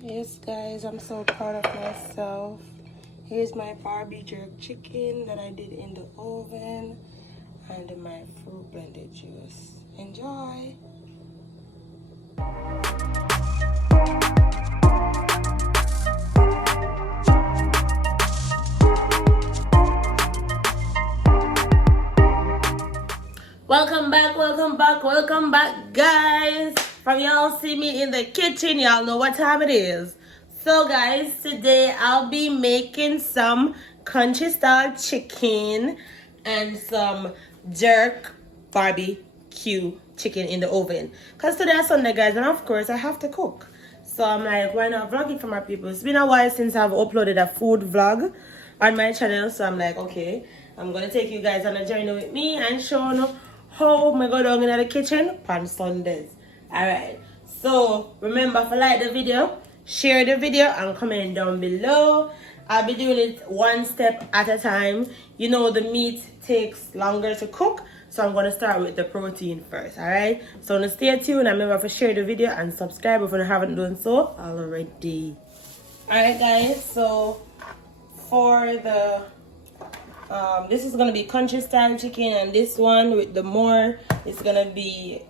Yes, guys, I'm so proud of myself. Here's my Barbie jerk chicken that I did in the oven and my fruit blended juice. Enjoy! Welcome back, guys. From y'all see me in the kitchen, y'all know what time it is. So, guys, today I'll be making some country style chicken and some jerk barbecue chicken in the oven. Because today is Sunday, guys, and of course I have to cook. So I'm like, why not vlog it for my people? It's been a while since I've uploaded a food vlog on my channel. So I'm like, okay, I'm going to take you guys on a journey with me and show you how I go down in the kitchen on Sundays. Alright, so remember to like the video, share the video, and comment down below. I'll be doing it one step at a time. You know the meat takes longer to cook, so I'm going to start with the protein first. Alright, so stay tuned and remember to share the video and subscribe if you haven't done so already. Alright guys, so for the this is gonna be country style chicken, and this one with the more it's gonna be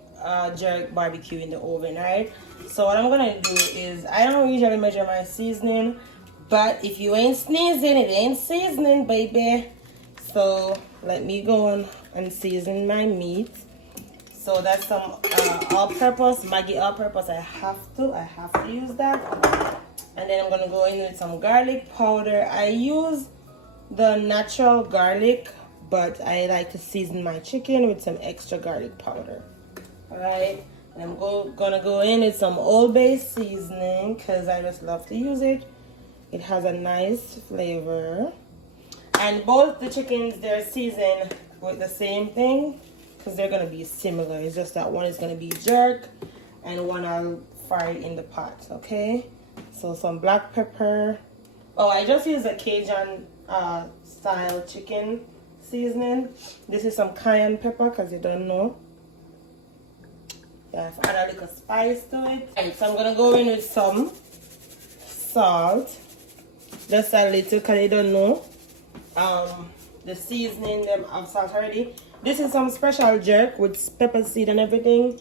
jerk barbecue in the oven. Right, so what I'm gonna do is, I don't usually measure my seasoning, but if you ain't sneezing, it ain't seasoning, baby. So let me go on and season my meat. So that's some all-purpose Maggi all-purpose. I have to use that. And then I'm gonna go in with some garlic powder. I use the natural garlic, but I like to season my chicken with some extra garlic powder. Alright, and I'm gonna go in with some Old Bay seasoning because I just love to use it. It has a nice flavor. And both the chickens, they're seasoned with the same thing because they're gonna be similar. It's just that one is gonna be jerk and one I'll fry in the pot. Okay, so some black pepper. Oh, I just used a Cajun style chicken seasoning. This is some cayenne pepper because you don't know. Yeah, I've added a little spice to it. And so I'm gonna go in with some salt, just a little because you don't know. The seasoning them have salt already. This is some special jerk with pepper seed and everything.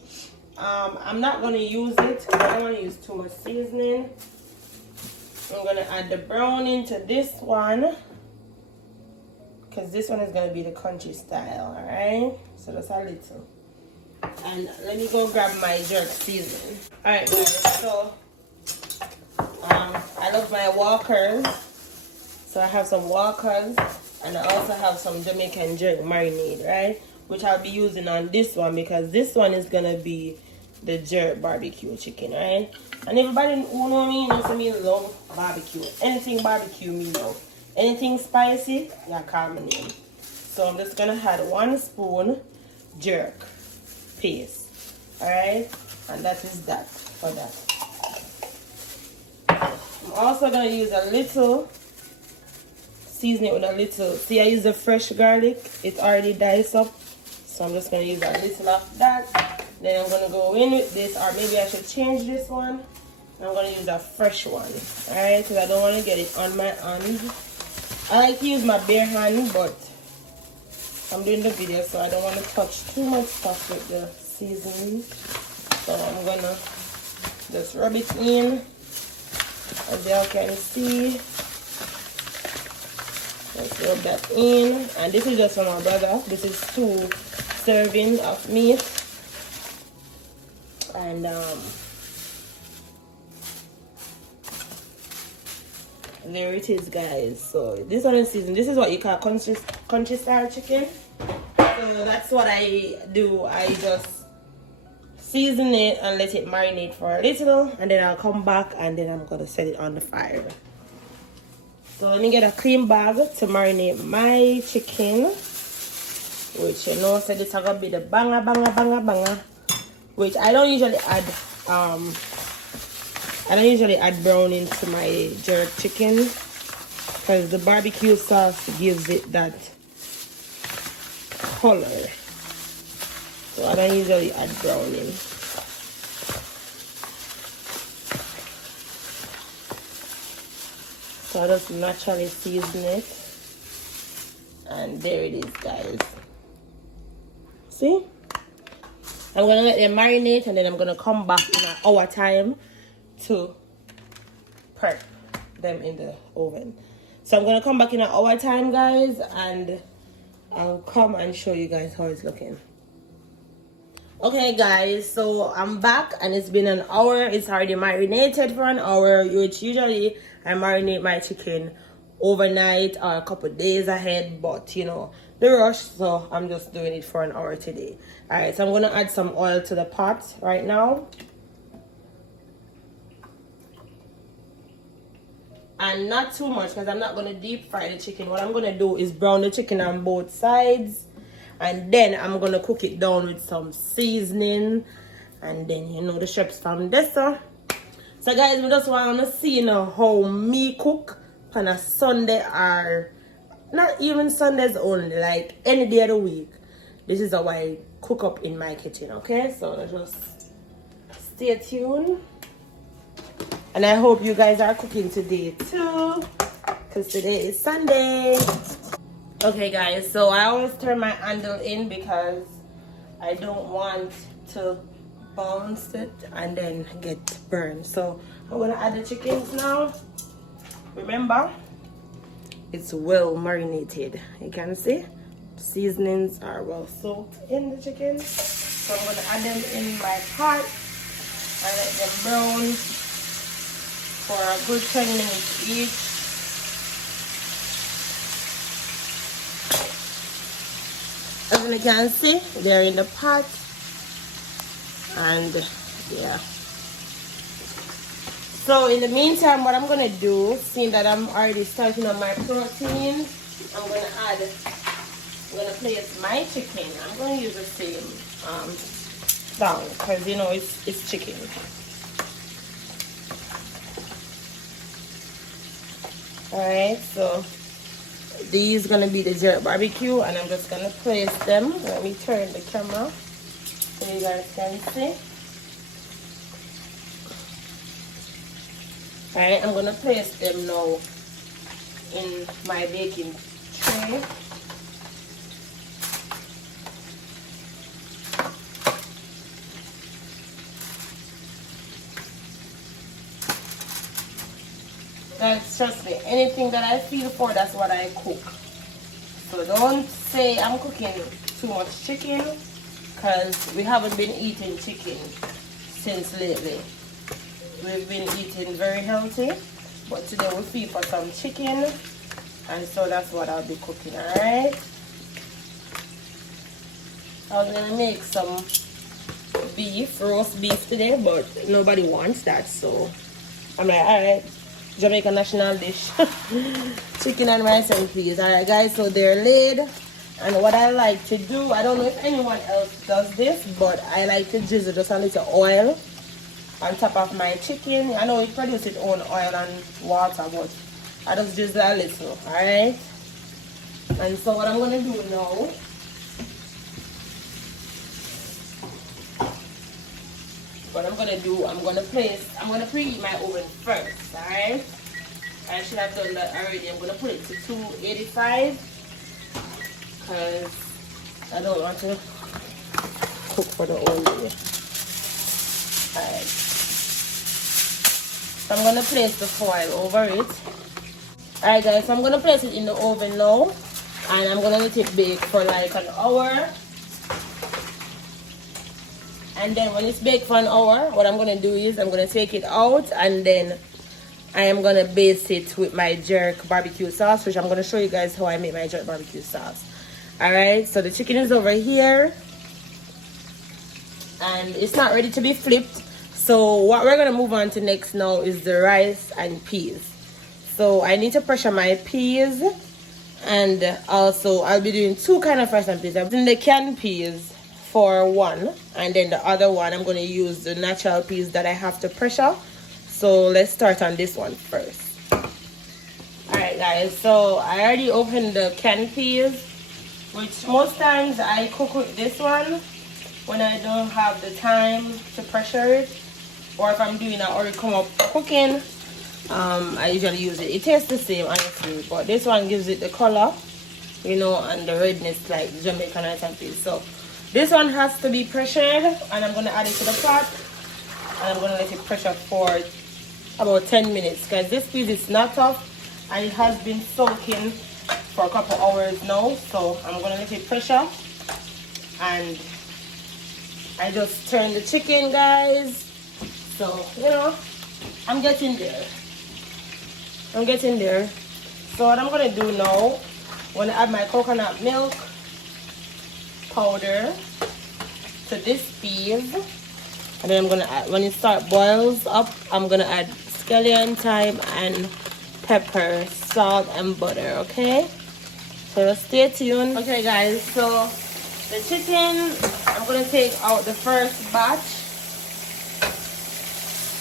I'm not gonna use it because I don't want to use too much seasoning. I'm gonna add the browning to this one because this one is gonna be the country style. All right, so that's a little. And let me go grab my jerk seasoning. All right, guys. So I love my walkers. So I have some walkers, and I also have some Jamaican jerk marinade, right? Which I'll be using on this one because this one is gonna be the jerk barbecue chicken, right? And everybody who know me knows me love barbecue. Anything barbecue me love. Anything spicy, yeah, call my name. So I'm just gonna add 1 spoon jerk paste. Alright? And that is that for that. I'm also gonna use a little, season it with a little. See, I use the fresh garlic, it's already diced up. So I'm just gonna use a little of that. Then I'm gonna go in with this, or maybe I should change this one. I'm gonna use a fresh one, alright? Because I don't want to get it on my hand. I like to use my bare hand, but I'm doing the video, so I don't want to touch too much stuff with the seasoning. So I'm gonna just rub it in, as y'all can see. Let's rub that in, and this is just for my brother. This is 2 servings of meat. And there it is, guys. So this one is seasoned. This is what you call country style chicken. So that's what I do. I just season it and let it marinate for a little, and then I'll come back and then I'm gonna set it on the fire. So let me get a clean bag to marinate my chicken, which you know said it's gonna be the banger, which I don't usually add browning to my jerk chicken because the barbecue sauce gives it that color. So I don't usually add browning. So I just naturally season it. And there it is, guys. See? I'm gonna let them marinate and then I'm gonna come back in an hour time to prep them in the oven. So I'm gonna come back in an hour time, guys, and I'll come and show you guys how it's looking. Okay, guys, so I'm back and it's been an hour. It's already marinated for an hour, which usually I marinate my chicken overnight or a couple days ahead, but you know the rush, so I'm just doing it for an hour today. All right, so I'm gonna add some oil to the pot right now, and not too much because I'm not gonna deep fry the chicken. What I'm gonna do is brown the chicken on both sides, and then I'm gonna cook it down with some seasoning, and then you know the chef's from this. So guys, we just want to see, you know, how me cook on a Sunday, or not even Sundays only, like any day of the week. This is how I cook up in my kitchen, okay? So just stay tuned. And I hope you guys are cooking today too, because today is Sunday. Okay guys, so I always turn my handle in because I don't want to bounce it and then get burned. So I'm gonna add the chickens now. Remember, it's well marinated. You can see seasonings are well soaked in the chicken. So I'm gonna add them in my pot and let them brown for a good 10 minutes each. As you can see, they're in the pot, and yeah. So in the meantime, what I'm gonna do, seeing that I'm already starting on my protein, I'm gonna place my chicken. I'm gonna use the same thong because you know it's chicken. All right, so these gonna be the jerk barbecue, and I'm just gonna place them. Let me turn the camera so you guys can see. Alright, I'm gonna place them now in my baking tray. Guys, trust me, anything that I feel for, that's what I cook. So don't say I'm cooking too much chicken, because we haven't been eating chicken since lately. We've been eating very healthy, but today we feel for some chicken, and so that's what I'll be cooking. Alright, I was gonna make some roast beef today, but nobody wants that, so I'm like, alright, Jamaican national dish. Chicken and rice and peas. Alright guys, so they're laid, and what I like to do, I don't know if anyone else does this, but I like to drizzle just a little oil on top of my chicken. I know it produces its own oil and water, but I just drizzle a little. Alright, and so what I'm gonna do now, I'm gonna preheat my oven first. Alright, I should have done that already. I'm gonna put it to 285 because I don't want to cook for the whole day. Alright, so I'm gonna place the foil over it. Alright guys, so I'm gonna place it in the oven now, and I'm gonna let it bake for like an hour. And then when it's baked for an hour, what I'm gonna do is I'm gonna take it out, and then I am gonna baste it with my jerk barbecue sauce, which I'm gonna show you guys how I make my jerk barbecue sauce. Alright, so the chicken is over here and it's not ready to be flipped. So what we're gonna move on to next now is the rice and peas. So I need to pressure my peas, and also I'll be doing two kind of rice and peas. I'm doing the canned peas for one, and then the other one I'm going to use the natural peas that I have to pressure. So let's start on this one first. Alright guys, so I already opened the canned peas, which most times I cook with this one when I don't have the time to pressure it, or if I'm doing a or come up cooking. I usually use it. It tastes the same honestly, but this one gives it the color, you know, and the redness like Jamaican rice and peas. So this one has to be pressured, and I'm gonna add it to the pot, and I'm gonna let it pressure for about 10 minutes because this peas is not tough and it has been soaking for a couple hours now. So I'm gonna let it pressure, and I just turn the chicken, guys. So you know, I'm getting there. So what I'm gonna do now, I'm gonna add my coconut milk powder to this peas, and then I'm gonna add, when it start boils up, I'm gonna add scallion, thyme, and pepper, salt, and butter. Okay, so just stay tuned. Okay, guys, so the chicken, I'm gonna take out the first batch.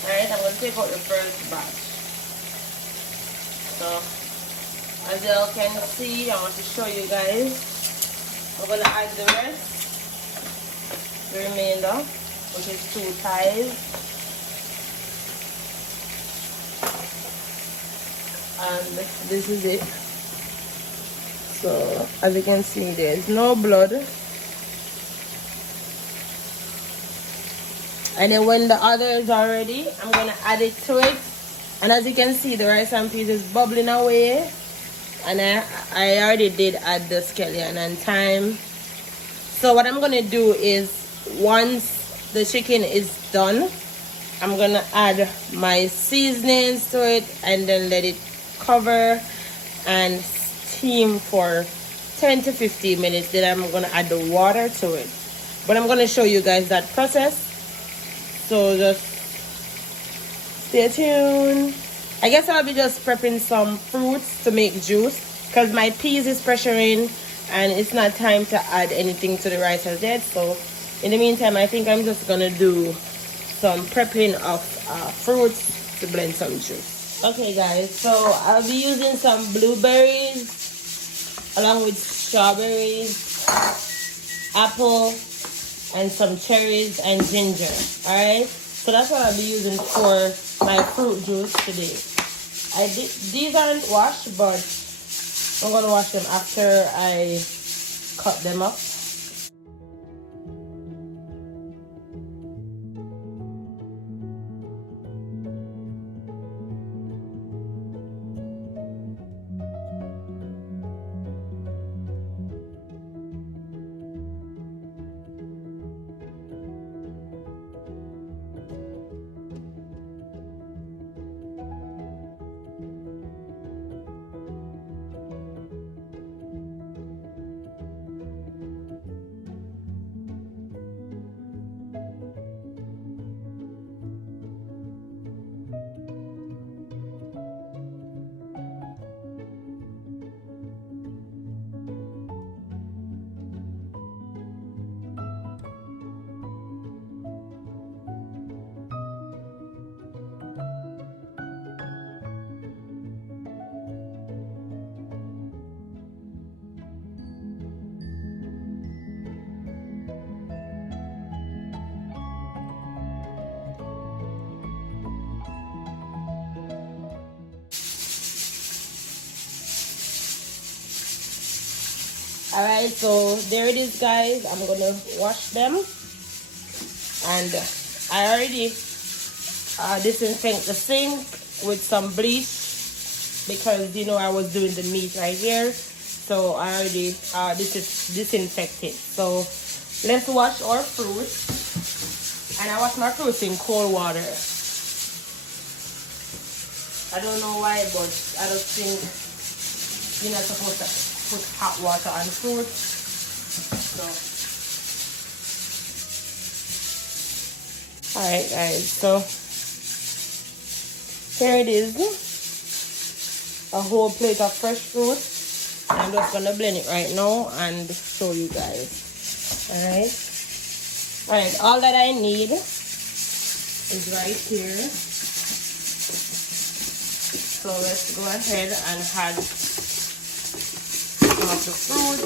All right, I'm gonna take out the first batch. So as you all can see, I want to show you guys, I'm gonna add the rest, the remainder, which is 2 thighs, and this is it. So as you can see, there's no blood. And then when the others are ready, I'm gonna add it to it. And as you can see, the rice and peas is bubbling away. And I already did add the scallion and thyme. So what I'm gonna do is, once the chicken is done, I'm gonna add my seasonings to it and then let it cover and steam for 10 to 15 minutes. Then I'm gonna add the water to it. But I'm gonna show you guys that process. So just stay tuned. I guess I'll be just prepping some fruits to make juice because my peas is pressuring and it's not time to add anything to the rice as yet. So in the meantime, I think I'm just gonna do some prepping of fruits to blend some juice. Okay, guys, so I'll be using some blueberries along with strawberries, apple, and some cherries and ginger. All right, so that's what I'll be using for my fruit juice today. These aren't washed, but I'm gonna wash them after I cut them up. All right, so there it is, guys. I'm gonna wash them, and I already disinfect the sink with some bleach because you know I was doing the meat right here, so I already disinfected. So let's wash our fruits, and I wash my fruits in cold water. I don't know why, but I don't think you're not supposed to put hot water on fruit. So all right, guys, so here it is, a whole plate of fresh fruit. I'm just gonna blend it right now and show you guys. All right, all that I need is right here. So let's go ahead and add some of the fruit.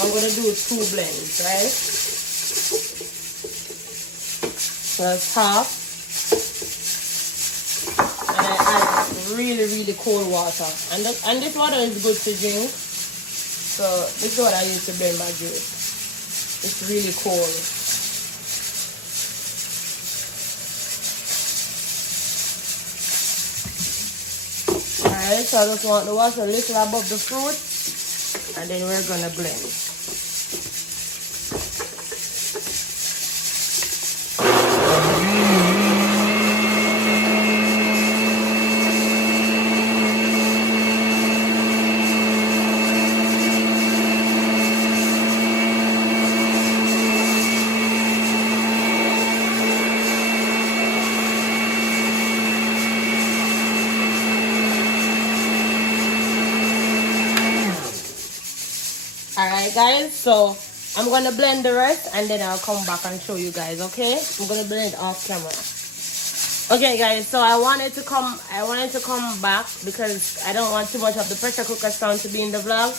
I'm gonna do 2 blends, right? So Just half. And I add really, really cold water. And this water is good to drink. So this is what I use to blend my juice. It's really cold. Alright, so I just want the water a little above the fruit. And then we're gonna blend. Alright guys, so I'm gonna blend the rest and then I'll come back and show you guys, okay? I'm gonna blend off camera. Okay guys, so I wanted to come back because I don't want too much of the pressure cooker sound to be in the vlog,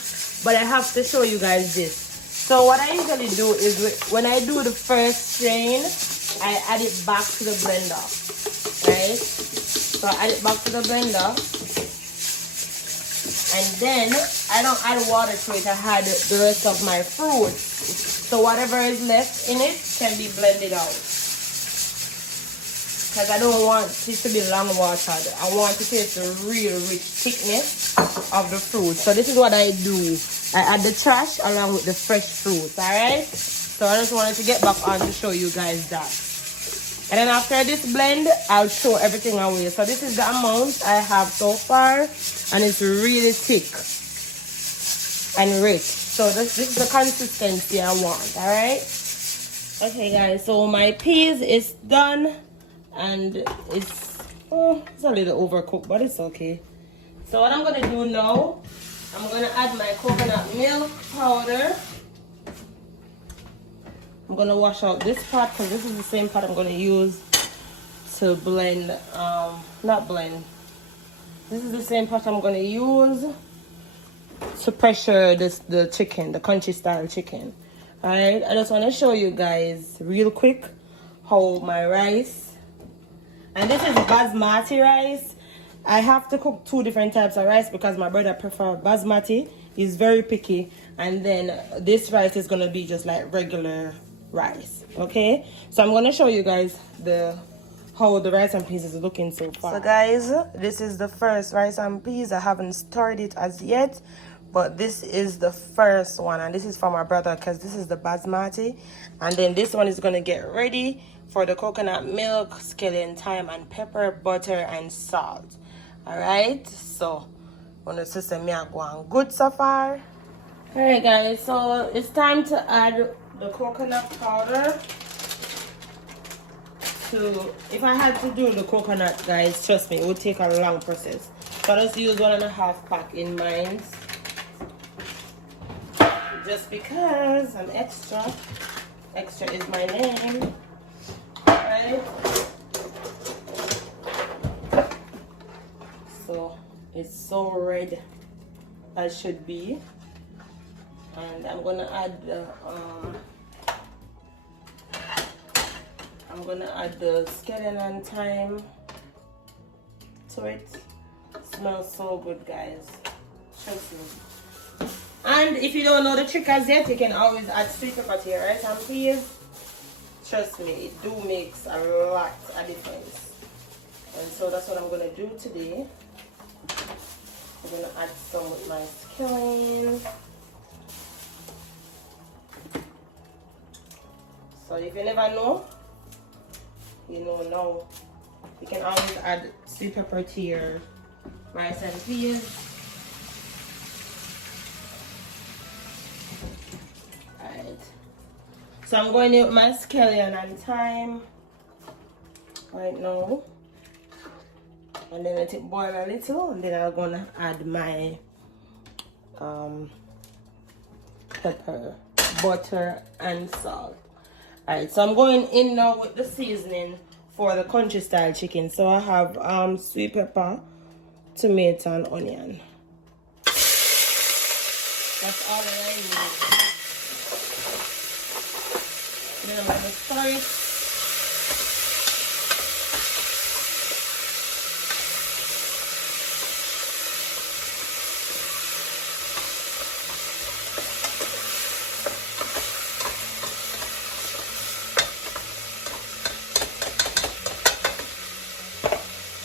but I have to show you guys this. So what I usually do is when I do the first strain, I add it back to the blender, right? So I add it back to the blender. And then I don't add water to it. I add the rest of my fruit. So whatever is left in it can be blended out. Because I don't want it to be long watered. I want to taste the real rich thickness of the fruit. So this is what I do. I add the trash along with the fresh fruit. Alright? So I just wanted to get back on to show you guys that. And then after this blend, I'll show everything away. So this is the amount I have so far. And it's really thick and rich. So this is the consistency I want, alright? Okay guys, so my peas is done. And it's a little overcooked, but it's okay. So what I'm going to do now, I'm going to add my coconut milk powder. I'm going to wash out this pot because this is the same pot I'm going to use to blend, not blend. This is the same pot I'm going to use to pressure the chicken, the country style chicken. Alright, I just want to show you guys real quick how my rice, and this is basmati rice. I have to cook 2 different types of rice because my brother prefers basmati. He's very picky. And then this rice is going to be just like regular rice. Okay, so I'm going to show you guys how the rice and peas is looking so far. So guys, this is the first rice and peas. I haven't stirred it as yet, but this is the first one, and this is for my brother because this is the basmati. And then this one is going to get ready for the coconut milk, scallion, thyme and pepper, butter and salt. All right, so on the system, me are going good so far. All right guys, so it's time to add the coconut powder. If I had to do the coconut, guys, trust me, it would take a long process. So I just use 1.5 pack in mine. Just because I'm extra. Extra is my name. Alright. So it's so red as should be. And I'm gonna add the scallion and thyme to it. It smells so good, guys. Trust me. And if you don't know the trick as yet, you can always add sweet pepper to your rice and peas. Trust me, it do makes a lot of difference. And so that's what I'm gonna do today. I'm gonna add some with my scallion. So if you never know, you know now. You can always add sweet pepper to your rice and peas. Alright. So I'm going in with my scallion and thyme right now. And then let it boil a little, and then I'm gonna add my pepper, butter and salt. Alright, so I'm going in now with the seasoning for the country style chicken. So I have sweet pepper, tomato and onion. That's all that I need. Then I'm gonna stir it.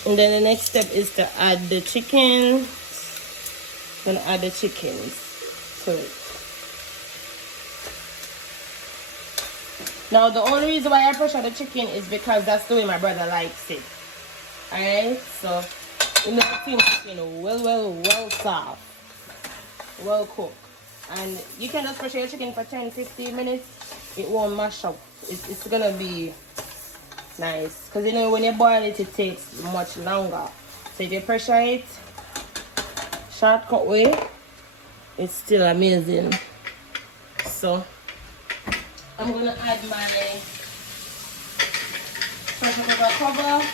And then the next step is to add the chicken. I'm gonna add the chickens to it. Now the only reason why I pressure the chicken is because that's the way my brother likes it. Alright, so you know the chicken well soft, well cooked. And you can just pressure your chicken for 10-15 minutes. It won't mash up. It's gonna be nice. Because you know when you boil it, it takes much longer. So if you pressure it shortcut way, it's still amazing. So I'm gonna add my pressure cooker cover.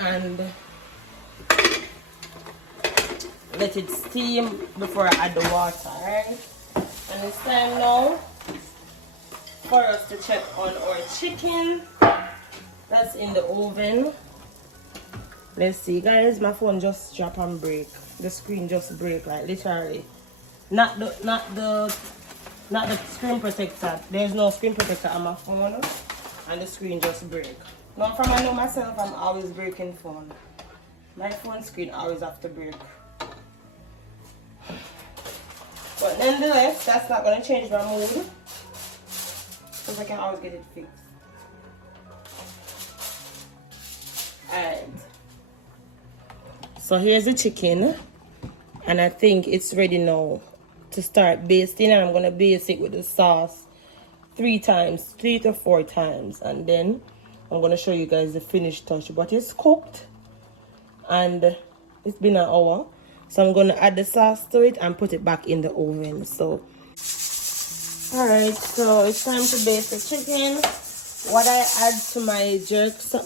And let it steam before I add the water, alright? And it's time now for us to check on our chicken that's in the oven. Let's see, guys, my phone just drop and break. The screen just break, like literally. Not the screen protector. There's no screen protector on my phone, and the screen just break. Now, from I know myself, I'm always breaking phone. My phone screen always have to break. But nonetheless, that's not gonna change my mood, because I can always get it fixed. Alright. So here's the chicken, and I think it's ready now to start basting, and I'm gonna baste it with the sauce 3 to 4 times, and then I'm gonna show you guys the finished touch. But it's cooked and it's been an hour, so I'm gonna add the sauce to it and put it back in the oven. So alright, so it's time to baste the chicken. What I add to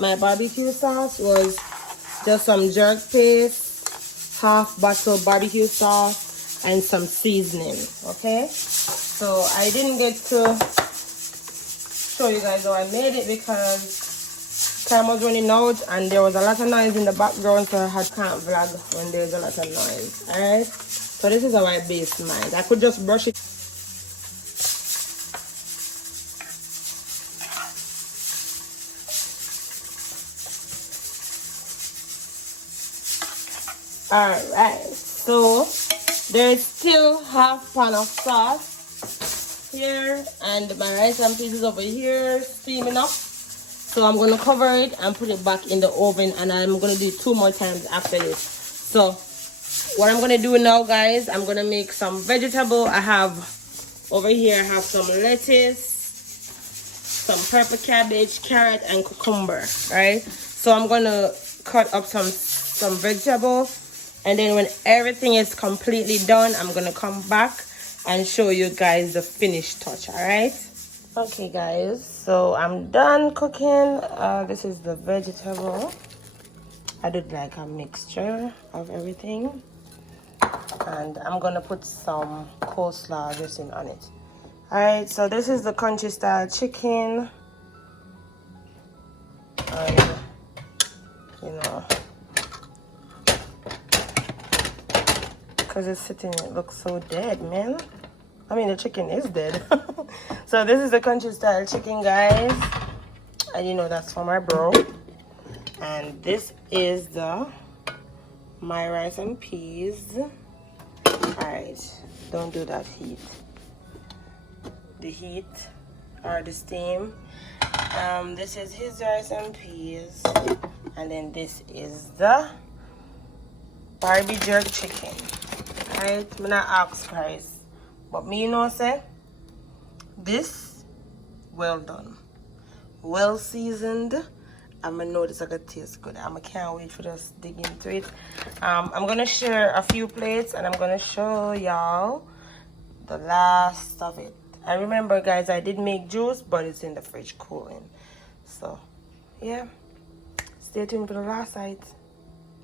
my barbecue sauce was just some jerk paste, half bottle barbecue sauce, and some seasoning. Okay, so I didn't get to show you guys how I made it because time was running out and there was a lot of noise in the background, so I can't vlog when there's a lot of noise. Alright, so this is how I baste mine. I could just brush it. Alright, so there's still half pan of sauce here, and my rice and peas is over here steaming up. So I'm gonna cover it and put it back in the oven, and I'm gonna do it 2 more times after this. So what I'm gonna do now, guys, I'm gonna make some vegetable. I have over here, I have some lettuce, some purple cabbage, carrot, and cucumber. Right, so I'm gonna cut up some vegetables, and then when everything is completely done, I'm gonna come back and show you guys the finished touch. All right. Okay, guys, so I'm done cooking. This is the vegetable. I did like a mixture of everything, and I'm gonna put some coleslaw dressing on it. All right, so this is the country style chicken, and you know, because it's sitting, it looks so dead, man. I mean, the chicken is dead. So this is the country style chicken, guys, and you know that's for my bro. And this is my rice and peas. All right, don't do that heat. The heat or the steam. This is his rice and peas, and then this is the Barbie jerk chicken. All right, I'm not ask price. But me, you know, say, this, well done. Well seasoned. I'm going to know this is going to taste good. I can't wait for us to dig into it. I'm going to share a few plates, and I'm going to show y'all the last of it. And remember, guys, I did make juice, but it's in the fridge cooling. So, yeah. Stay tuned for the last side.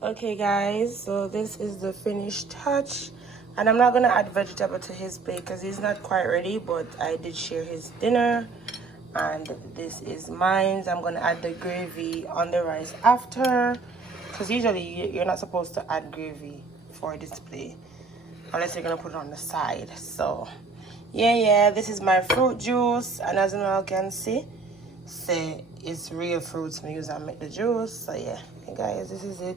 Okay, guys, so this is the finished touch. And I'm not going to add vegetable to his plate because he's not quite ready, but I did share his dinner. And this is mine. I'm going to add the gravy on the rice after, because usually you're not supposed to add gravy for display unless you're going to put it on the side. So, yeah, this is my fruit juice, and as you all can see, say it's real fruits I use and make the juice. So yeah, guys, this is it.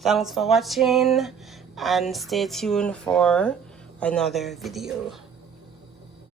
Thanks for watching, and stay tuned for another video.